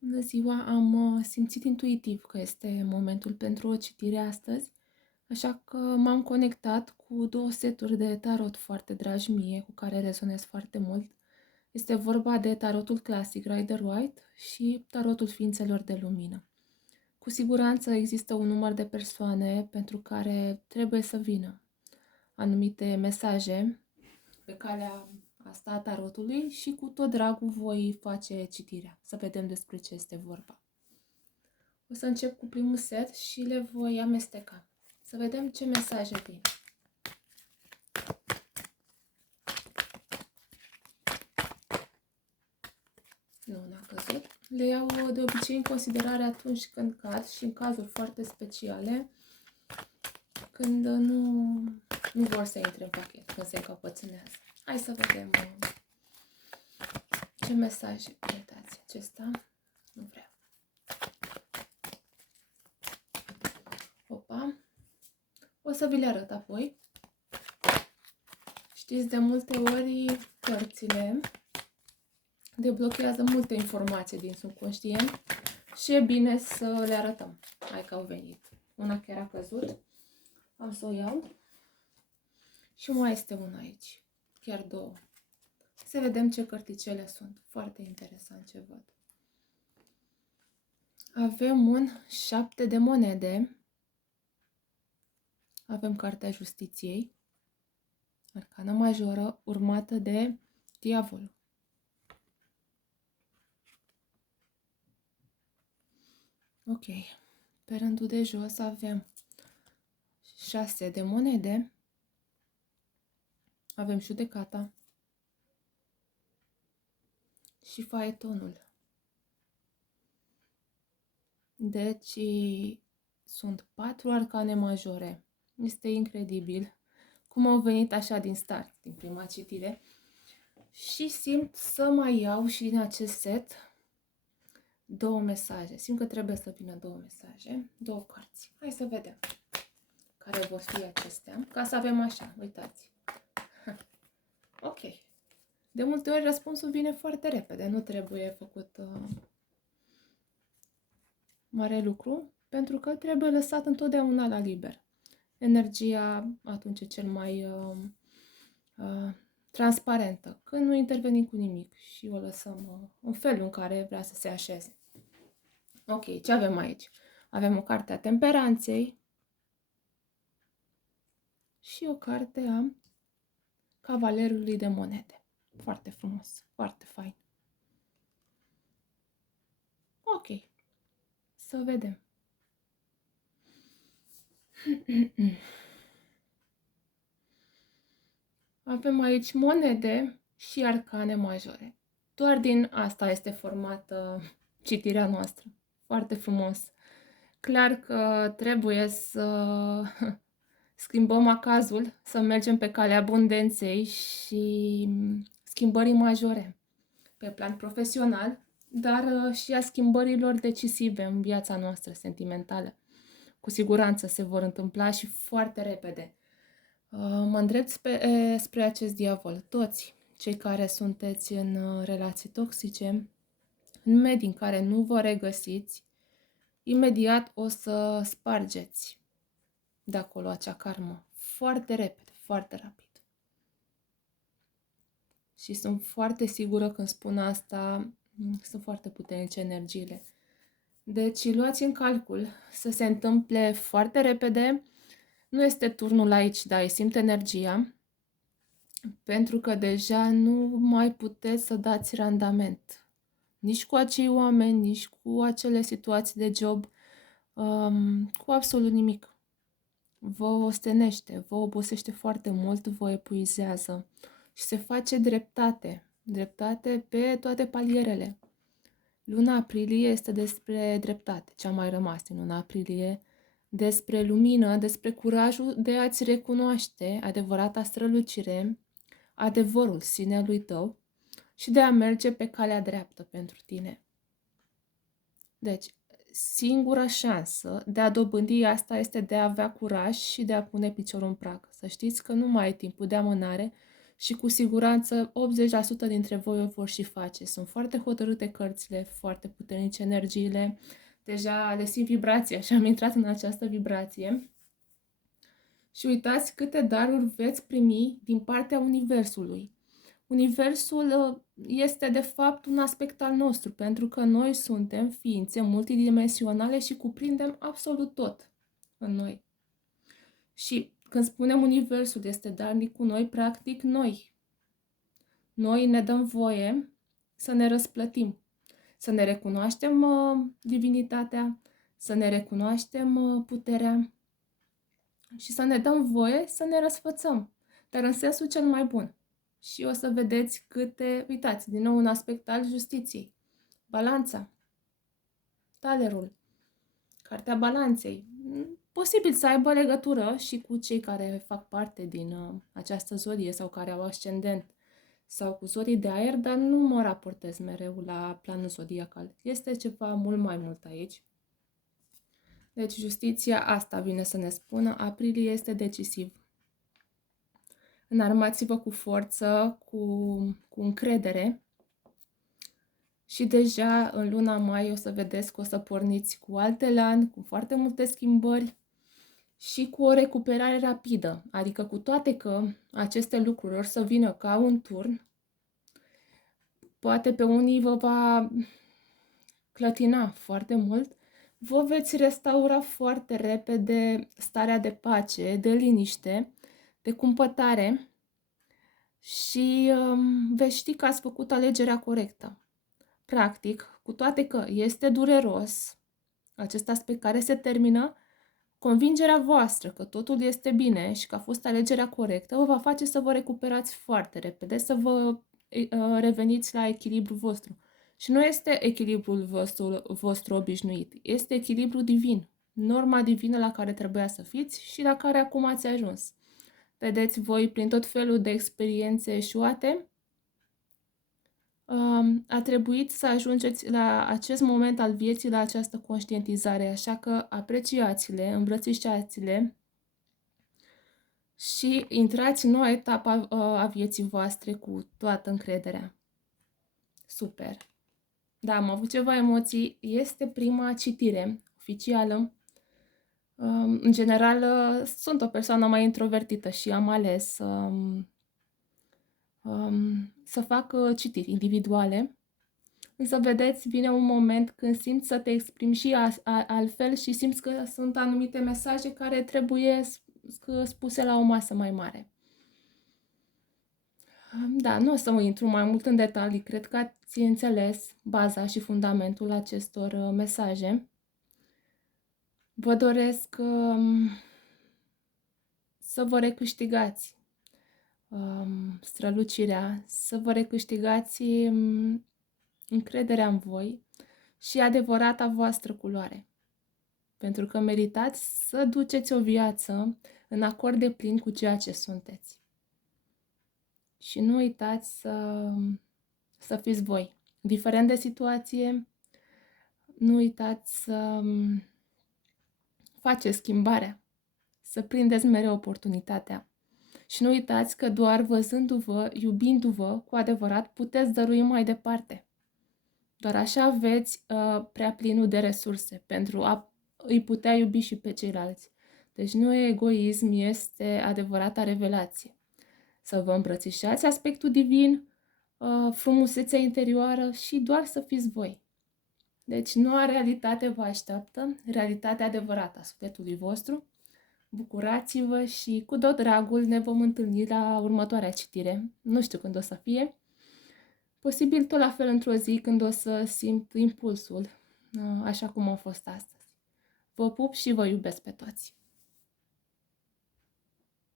Bună ziua! Am simțit intuitiv că este momentul pentru o citire astăzi, așa că m-am conectat cu două seturi de tarot foarte dragi mie, cu care rezonez foarte mult. Este vorba de tarotul clasic Rider-Waite și tarotul ființelor de lumină. Cu siguranță există un număr de persoane pentru care trebuie să vină anumite mesaje pe calea asta a tarotului și cu tot dragul voi face citirea, să vedem despre ce este vorba. O să încep cu primul set și le voi amesteca. Să vedem ce mesaje vin. Nu, n-a căzut. Le iau de obicei în considerare atunci când cad și în cazuri foarte speciale, când nu vor să intre în pachet, când se încăpățânează. Hai să vedem ce mesaje dați. Acesta nu vrea. Opa! O să vi le arăt apoi. Știți, de multe ori cărțile deblochează multe informații din subconștient și e bine să le arătăm. Hai că au venit. Una chiar a căzut. Am să o iau. Și mai este una aici. Chiar două. Să vedem ce cărticele sunt. Foarte interesant ce văd. Avem un 7 de monede. Avem cartea justiției. Arcana majoră urmată de diavolul. Ok. Pe rândul de jos avem 6 de monede. Avem judecata și faetonul. Deci sunt 4 arcane majore. Este incredibil cum au venit așa din start, din prima citire. Și simt să mai iau și din acest set două mesaje. Simt că trebuie să vină două mesaje, două cărți. Hai să vedem care vor fi acestea, ca să avem așa, uitați. Ok. De multe ori răspunsul vine foarte repede, nu trebuie făcut mare lucru, pentru că trebuie lăsat întotdeauna la liber. Energia atunci e cel mai transparentă, când nu intervenim cu nimic și o lăsăm în felul în care vrea să se așeze. Ok, ce avem aici? Avem o carte a temperanței și o carte a cavalerului de monede. Foarte frumos, foarte fain. Ok, să vedem. Avem aici monede și arcane majore. Doar din asta este formată citirea noastră. Foarte frumos. Clar că trebuie să schimbăm acazul, să mergem pe calea abundenței și schimbării majore pe plan profesional, dar și a schimbărilor decisive în viața noastră sentimentală. Cu siguranță se vor întâmpla și foarte repede. Mă îndrept spre acest diavol. Toți cei care sunteți în relații toxice, în medii în care nu vă regăsiți, imediat o să spargeți de acolo acea karmă. Foarte repede, foarte rapid. Și sunt foarte sigură când spun asta, sunt foarte puternice energiile. Deci luați în calcul să se întâmple foarte repede. Nu este turnul aici, dar îi simt energia, pentru că deja nu mai puteți să dați randament. Nici cu acei oameni, nici cu acele situații de job, cu absolut nimic. Vă ostenește, vă obosește foarte mult, vă epuizează și se face dreptate. Dreptate pe toate palierele. Luna aprilie este despre dreptate, ce a mai rămas din luna aprilie, despre lumină, despre curajul de a-ți recunoaște adevărata strălucire, adevărul sinelui tău și de a merge pe calea dreaptă pentru tine. Deci, singura șansă de a dobândi asta este de a avea curaj și de a pune piciorul în prag. Să știți că nu mai e timpul de amânare și cu siguranță 80% dintre voi o vor și face. Sunt foarte hotărâte cărțile, foarte puternice energiile. Deja le simt vibrația și am intrat în această vibrație. Și uitați câte daruri veți primi din partea Universului. Universul este de fapt un aspect al nostru, pentru că noi suntem ființe multidimensionale și cuprindem absolut tot în noi. Și când spunem Universul este darnic cu noi, practic noi ne dăm voie să ne răsplătim, să ne recunoaștem divinitatea, să ne recunoaștem puterea și să ne dăm voie să ne răsfățăm, dar în sensul cel mai bun. Și o să vedeți câte, uitați, din nou un aspect al justiției, balanța, talerul, cartea balanței. Posibil să aibă legătură și cu cei care fac parte din această zodie sau care au ascendent sau cu zodii de aer, dar nu mă raportez mereu la planul zodiacal. Este ceva mult mai mult aici. Deci justiția asta vine să ne spună, aprilie este decisiv. Înarmați-vă cu forță, cu încredere și deja în luna mai o să vedeți că o să porniți cu alte elan, cu foarte multe schimbări și cu o recuperare rapidă. Adică cu toate că aceste lucruri or să vină ca un turn, poate pe unii vă va clătina foarte mult, vă veți restaura foarte repede starea de pace, de liniște, de cumpătare și veți ști că ați făcut alegerea corectă. Practic, cu toate că este dureros acest aspect care se termină, convingerea voastră că totul este bine și că a fost alegerea corectă vă va face să vă recuperați foarte repede, să vă reveniți la echilibru vostru. Și nu este echilibrul vostru obișnuit, este echilibru divin, norma divină la care trebuia să fiți și la care acum ați ajuns. Vedeți, voi, prin tot felul de experiențe eșuate, a trebuit să ajungeți la acest moment al vieții, la această conștientizare, așa că apreciați-le, îmbrățișați-le și intrați în noua etapă a vieții voastre cu toată încrederea. Super! Da, am avut ceva emoții. Este prima citire oficială. În general, sunt o persoană mai introvertită și am ales să fac citiri individuale. Însă, vedeți, vine un moment când simți să te exprimi și altfel și simți că sunt anumite mesaje care trebuie spuse la o masă mai mare. Da, nu o să mă intru mai mult în detalii, cred că ați înțeles baza și fundamentul acestor mesaje. Vă doresc să vă recâștigați strălucirea, să vă recâștigați încrederea în voi și adevărata voastră culoare. Pentru că meritați să duceți o viață în acord deplin cu ceea ce sunteți. Și nu uitați să fiți voi. Indiferent de situație, nu uitați să faceți schimbarea, să prindeți mereu oportunitatea. Și nu uitați că doar văzându-vă, iubindu-vă cu adevărat, puteți dărui mai departe. Doar așa aveți prea plinul de resurse pentru a îi putea iubi și pe ceilalți. Deci nu e egoism, este adevărata revelație. Să vă îmbrățișați aspectul divin, frumusețea interioară și doar să fiți voi. Deci noua realitate vă așteaptă, realitatea adevărată a sufletului vostru. Bucurați-vă și cu tot dragul ne vom întâlni la următoarea citire. Nu știu când o să fie. Posibil tot la fel într-o zi când o să simt impulsul, așa cum a fost astăzi. Vă pup și vă iubesc pe toți!